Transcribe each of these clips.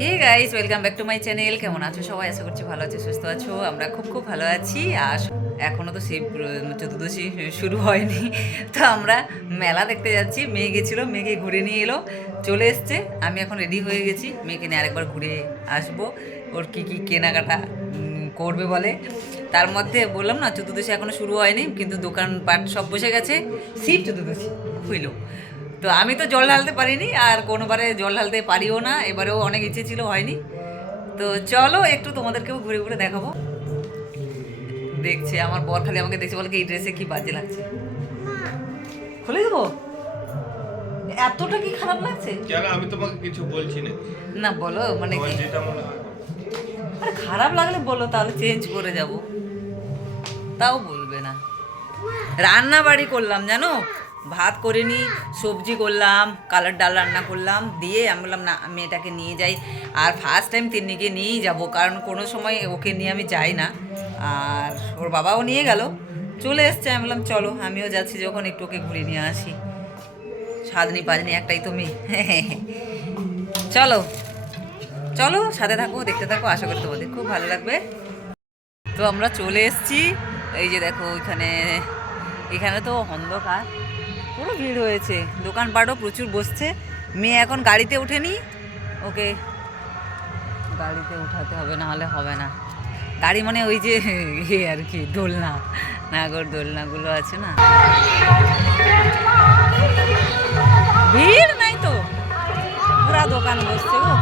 Hey guys, welcome back to my channel. কেমন আছো সবাই? আশা করছি ভালো আছো, সুস্থ আছো। আমরা খুব খুব ভালো আছি। আর এখনও তো শিব চতুর্দশী শুরু হয়নি, তো আমরা মেলা দেখতে যাচ্ছি। মেয়ে গেছিলো, মেয়েকে ঘুরে নিয়ে এলো, চলে এসছে। আমি এখন রেডি হয়ে গেছি, মেয়েকে নিয়ে আরেকবার ঘুরে আসবো। ওর কী কী কেনাকাটা করবে বলে। তার মধ্যে বললাম না, চতুর্দশী এখনও শুরু হয়নি, কিন্তু দোকানপাট সব বসে গেছে। শিব চতুর্দশী হইল, তো আমি তো জল ঢালতে পারিনি, আর কোনোবারে জল ঢালতে পারিও না। এবারেও অনেক ইচ্ছে ছিল, হয়নি। তো চলো একটু তোমাদেরকেও ঘুরে ঘুরে দেখাবো। দেখছে আমার বর, খালি আমাকে দেখছে, বলে কি এই ড্রেসে কি বাজে লাগছে। খুলে দেবো? এতটা কি খারাপ লাগছে? কেন, আমি তোমাকে কিছু বলছি না। না বলো, মানে তোমার কি? যেটা মনে হয়। আরে খারাপ লাগলে বলো, তাহলে চেঞ্জ করে যাব। তাও বলবে না। রান্না বাড়ি করলাম জানো, ভাত করিনি, সবজি করলাম, কালার ডাল রান্না করলাম, দিয়ে আমি বললাম না, মেয়েটাকে নিয়ে যাই। আর ফার্স্ট টাইম তিন্নিকে নিয়েই যাব, কারণ কোনো সময় ওকে নিয়ে আমি যাই না। আর ওর বাবাও নিয়ে গেল, চলে এসছে। আমি বললাম চলো, আমিও যাচ্ছি যখন, একটু ওকে ঘুরে নিয়ে আসি। সাদনি পাজনি একটাই তুমি। চলো চলো, সাথে থাকো, দেখতে থাকো, আশা করি তোমাদের খুব ভালো লাগবে। তো আমরা চলে এসেছি। এই যে দেখো, এখানে এখানে তো অন্ধকার, পুরো ভিড় হয়েছে, দোকানপাটও প্রচুর বসছে। মেয়ে এখন গাড়িতে ওঠেনি, ওকে গাড়িতে উঠাতে হবে, না হলে হবে না। গাড়ি মানে ওই যে আর কি, দোলনা, নাগর দোলনাগুলো আছে না। ভিড় নাই তো, পুরা দোকান বসছে গো।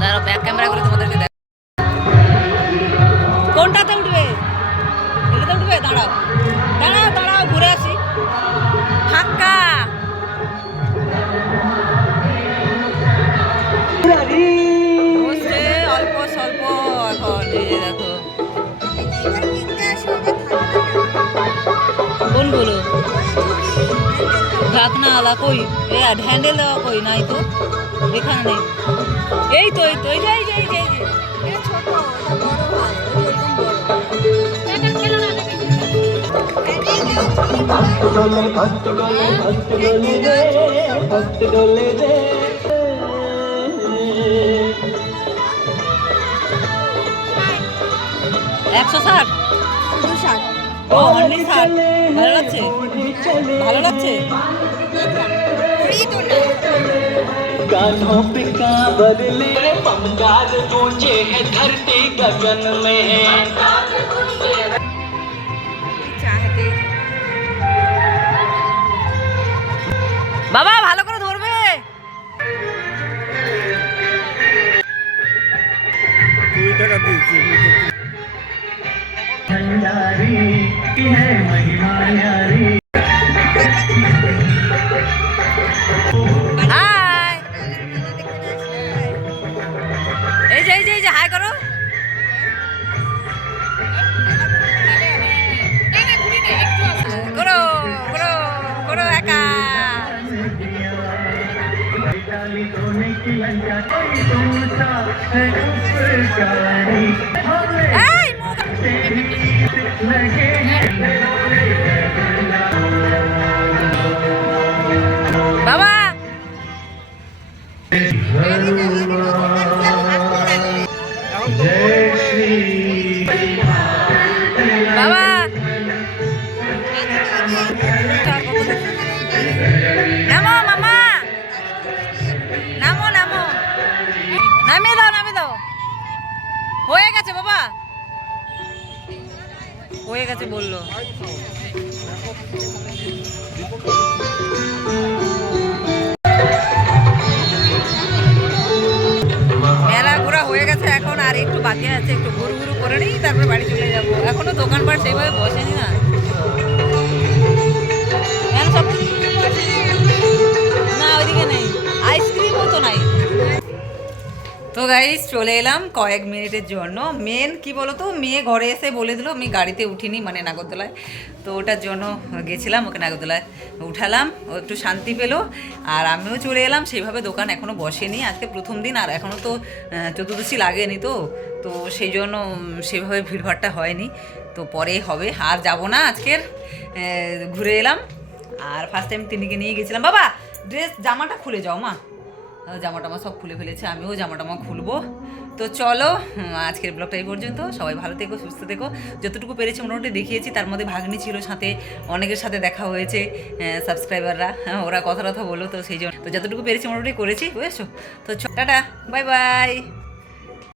দাঁড়াও, ব্যাক ক্যামেরা করে তোমাদেরকে দেখ। কোনটাতে উঠবে? এটাতে উঠবে? দাঁড়াও দাঁড়াও দাঁড়াও, ঘুরে আসি। ফাঁকা বসছে অল্প স্বল্প এখন। এই যে দেখো কোনগুলো ঢাকনা আলা কই, এ হ্যান্ডেল দেওয়া কই, নাই তো, এখানে নেই। এই তো এই তো, এই যে এই যে এই যে এই যে, এটা ছোট, এটা বড় হয়, ওই যে এরকম বড়। এটা খেলো না, भक्त डोले भक्त डोले भक्त डोले रे भक्त डोले रे 160 ও অনলি 60। ভালো লাগছে, ভালো লাগছে। कान्हों पे कांवर ले रे पंगार गूंजे है धरती गगन में বাবা ভালো করে ধরবে। भंडारी की है महिमा न्यारी হাই, এই যে এই যে এই যে হাই করো। করো করো করো একা। डाली सोने की लंका कोई सोचा है उपकारी এই মুখ। लगे हैं বাবা जय श्री বাবা নামো মামা, নামো নামো, নামিয়ে দাও নামিয়ে দাও। হয়ে গেছে বাবা, হয়ে গেছে বললো। মেলা ঘোরা হয়ে গেছে, এখন আর একটু বাকি আছে, একটু ঘুরু ঘুরু করে নিই, তারপরে বাড়ি চলে যাবো। এখনো দোকানপাট সেইভাবে বসেনি না। কেন সব না, ওইদিকে নেই, আইসক্রিমও তো নাই। তো গাইস চলে এলাম কয়েক মিনিটের জন্য। মেন কি বলো তো, মেয়ে ঘরে এসে বলে দিল আমি গাড়িতে উঠিনি, মানে নাগরদোলায়, তো ওটার জন্য গেছিলাম, ওকে নাগরদোলায় উঠালাম, ও একটু শান্তি পেলো। আর আমিও চলে এলাম। সেইভাবে দোকান এখনও বসেনি, আজকে প্রথম দিন, আর এখনও তো চতুর্দশী লাগেনি, তো তো সেই জন্য সেভাবে ভিড়ভাড়টা হয়নি, তো পরে হবে। আর যাব না আজকের, ঘুরে এলাম। আর ফার্স্ট টাইম তিনিকে নিয়ে গেছিলাম। বাবা ড্রেস জামাটা খুলে যাও মা, জামা টামা সব খুলে ফেলেছে, আমিও জামা টামা খুলবো। তো চলো আজকের ব্লগটা এই পর্যন্ত। সবাই ভালো থেকো, সুস্থ থেকো। যতটুকু পেরেছি মোটামুটি দেখিয়েছি। তার মধ্যে ভাগ্নি ছিল সাথে, অনেকের সাথে দেখা হয়েছে, সাবস্ক্রাইবাররা, ওরা কথা বললো, তো সেই জন্য তো যতটুকু পেরেছি মোটামুটি করেছি, বুঝেছো? তো টাটা, বাই বাই।